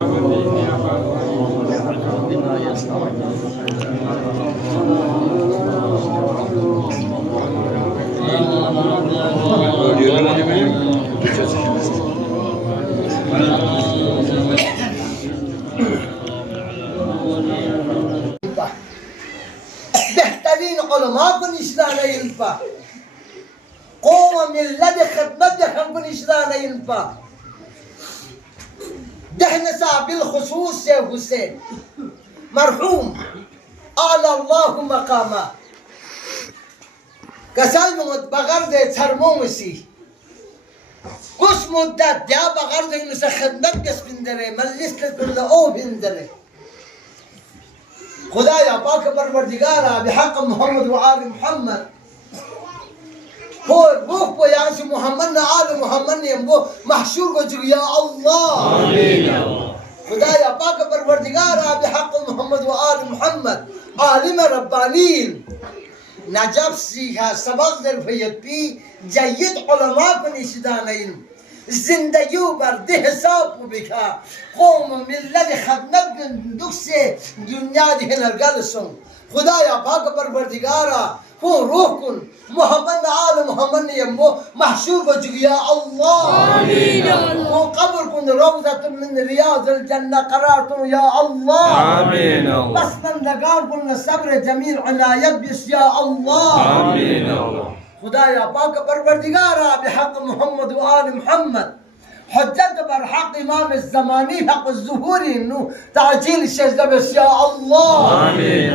बेहतरीन उलमा को निशान है इन पर, कौम मिल्लत खिदमत हमको निशान है इन पर। दहनसा बिलखुसूस से हुसैन मरहूम आला अल्लाह मकामा कसल बगर दे छरमो मसी कुछ मुद्दत या बगर दे इनसे खिदमत किस बिंदरे मल्लिस के कुल्ला ओ बिंदरे खुदा या पाक परवरदिगारा बिहक मोहम्मद व आल मोहम्मद हो रूह को यहाँ से मोहम्मद न आल मोहम्मद ने वो महशूर को चुकी या अल्लाह आमीन खुदा या पाक परवरदिगारा बिहक मोहम्मद व आल मोहम्मद आलिम रब्बानीन नजब सीखा सबक दर भयपी जय्यद उलमा को निशिदानइन जिंदगी बर्द हिसाब को बिखा कौम मिल्लत खदमत दुख से दुनिया दिहनर गलसों खुदा या पाक परवरदिगारा हो रूह कुन मोहम्मद आल मोहम्मद ने वो महशूर को चुकिया अल्लाह आमीन वो कब्र कुन रौज़तुन मिन रियाज़िल जन्नह करार तुम या अल्लाह आमीन बस बंदगान कुन सब्र जमील इनायत बिस या अल्लाह आमीन खुदा या पाक परवरदिगारा बिहक मोहम्मद व आल मोहम्मद हज्जत बर हक इमाम ज़मानी हक ज़ुहूरी नु ताजील शज़्दा बिस या अल्लाह आमीन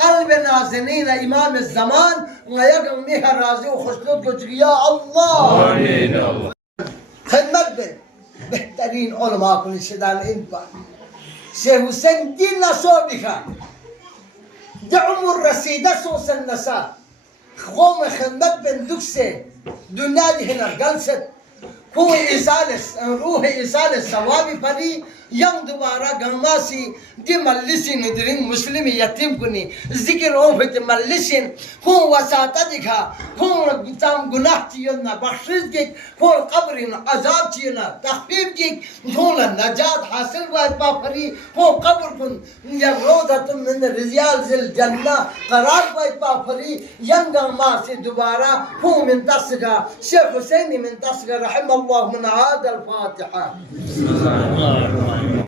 कल्ब नाज़नीन इमाम ज़मान गयगम मिह राज़ी व खुशनुद को चुकिया अल्लाह आमीन खिदमत में बेहतरीन उलमा को निशान इन पर शेख हुसैन तीन नसो बिखा जउमुर रसीदा सो सन नसा قوم خدمت بندق से दुनिया दिहना गलसत कोई इसाले रूह इसाले सवाबी परी यंग दोबारा गमासी दि मल्लिसिन निदरिंग मुस्लिम यतीम कुनी जिक्र ओ होते मल्लिसिन को वसाता दिखा को तम गुनाह चियना बख्शिश के को कब्र न अजाब चियना तखफीफ की धोला नजात हासिल व पाफरी को कब्र कुन या रोज़तुन मिन रियाज़िल जन्नह करार व पाफरी यंग मा से दोबारा को मिन तसगा शेख हुसैन मिन तसगा रहम अल्लाह من هذا الفاتحة